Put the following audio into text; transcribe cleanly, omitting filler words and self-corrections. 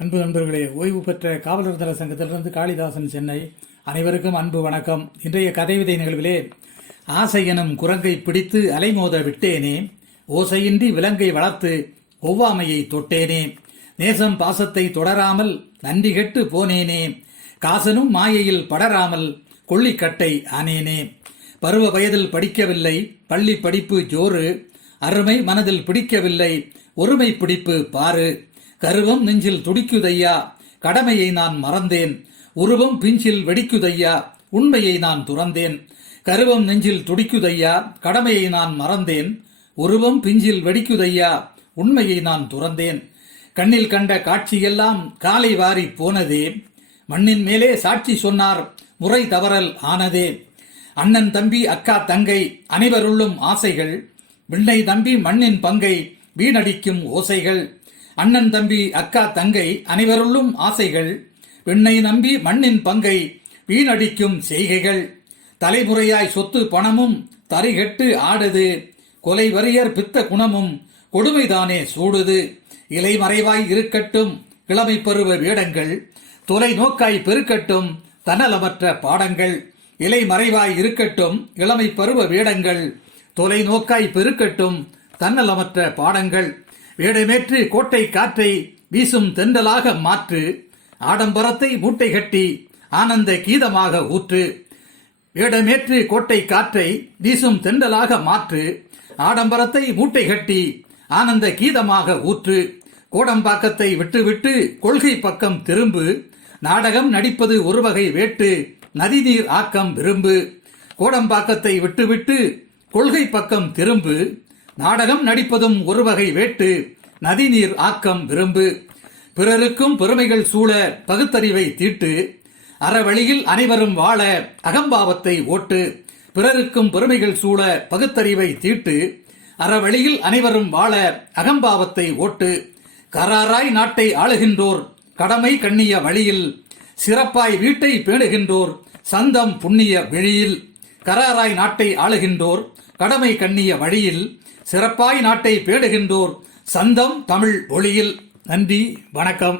அன்பு நண்பர்களே, ஓய்வு பெற்ற காவலர் தல சங்கத்திலிருந்து காளிதாசன், சென்னை. அனைவருக்கும் அன்பு வணக்கம். இன்றைய கதைவிதை நிகழ்விலே, ஆசை எனும் குரங்கை பிடித்து அலைமோத விட்டேனே, ஓசையின்றி விலங்கை வளர்த்து ஒவ்வாமையை தொட்டேனே, நேசம் பாசத்தை தொடராமல் நன்றி கெட்டு போனேனே, காசனும் மாயையில் படராமல் கொள்ளிக்கட்டை ஆனேனே, பருவ வயதில் படிக்கவில்லை பள்ளி படிப்பு ஜோறு, அருமை மனதில் பிடிக்கவில்லை ஒருமை பிடிப்பு பாரு, கருவம் நெஞ்சில் துடிக்குதையா கடமையை நான் மறந்தேன், உருவம் பிஞ்சில் வெடிக்குதையா உண்மையை நான் துறந்தேன், கருவம் நெஞ்சில் துடிக்குதையா கடமையை நான் மறந்தேன், உருவம் பிஞ்சில் வெடிக்குதையா உண்மையை நான் துறந்தேன், கண்ணில் கண்ட காட்சியெல்லாம் காலை வாரி போனதே, மண்ணின் மேலே சாட்சி சொன்னார் முறை தவறல் ஆனதே, அண்ணன் தம்பி அக்கா தங்கை அனைவருள்ளும் ஆசைகள், விண்ணை தம்பி மண்ணின் பங்கை வீணடிக்கும் ஓசைகள், அண்ணன் தம்பி அக்கா தங்கை அனைவருள்ளும் ஆசைகள், விண்ணை நம்பி மண்ணின் பங்கை வீணடிக்கும் செய்கைகள், தலைமுறையாய் சொத்து பணமும் தரிகெட்டு ஆடுது, கொலை வரியர் பித்த குணமும் கொடுமைதானே சூடுது, இலைமறைவாய் இருக்கட்டும் கிழமை பருவ வேடங்கள், தொலை நோக்காய் பெருக்கட்டும் தன்னலமற்ற பாடங்கள், இலைமறைவாய் இருக்கட்டும் இளமை பருவ வேடங்கள், தொலை நோக்காய் பெருக்கட்டும் தன்னலமற்ற பாடங்கள், வேடமேற்று கோட்டை காற்றை வீசும் தென்றலாக மாற்று, ஆடம்பரத்தை மூட்டை கட்டி ஆனந்த கீதமாக ஊற்று, வேடமேற்று கோட்டை காற்றை வீசும் தென்றலாக மாற்று, ஆடம்பரத்தை மூட்டை கட்டி ஆனந்த கீதமாக ஊற்று, கோடம்பாக்கத்தை விட்டுவிட்டு கொள்கை பக்கம் திரும்பு, நாடகம் நடிப்பது ஒரு வகை வேட்டு நதிநீர் ஆக்கம் விரும்பு, கோடம்பாக்கத்தை விட்டுவிட்டு கொள்கை பக்கம் திரும்பு, நாடகம் நடிப்பதும் ஒரு வகை வேட்டு நதிநீர் ஆக்கம் விரும்பு, பிறருக்கும் பெருமைகள் சூழ பகுத்தறிவை தீட்டு, அறவழியில் அனைவரும் வாழ அகம்பாவத்தை ஓட்டு, பிறருக்கும் பெருமைகள் சூழ பகுத்தறிவை தீட்டு, அறவழியில் அனைவரும் வாழ அகம்பாவத்தை ஓட்டு, கராராய் நாட்டை ஆளுகின்றோர் கடமை கண்ணிய வழியில், சிறப்பாய் வீட்டை பேணுகின்றோர் சந்தம் புண்ணிய வெளியில், கராராய் நாட்டை ஆளுகின்றோர் கடமை கண்ணிய வழியில், சிறப்பாய் நாட்டை பேணுகின்றோர் சந்தம் தமிழ் ஒளியில். நன்றி, வணக்கம்.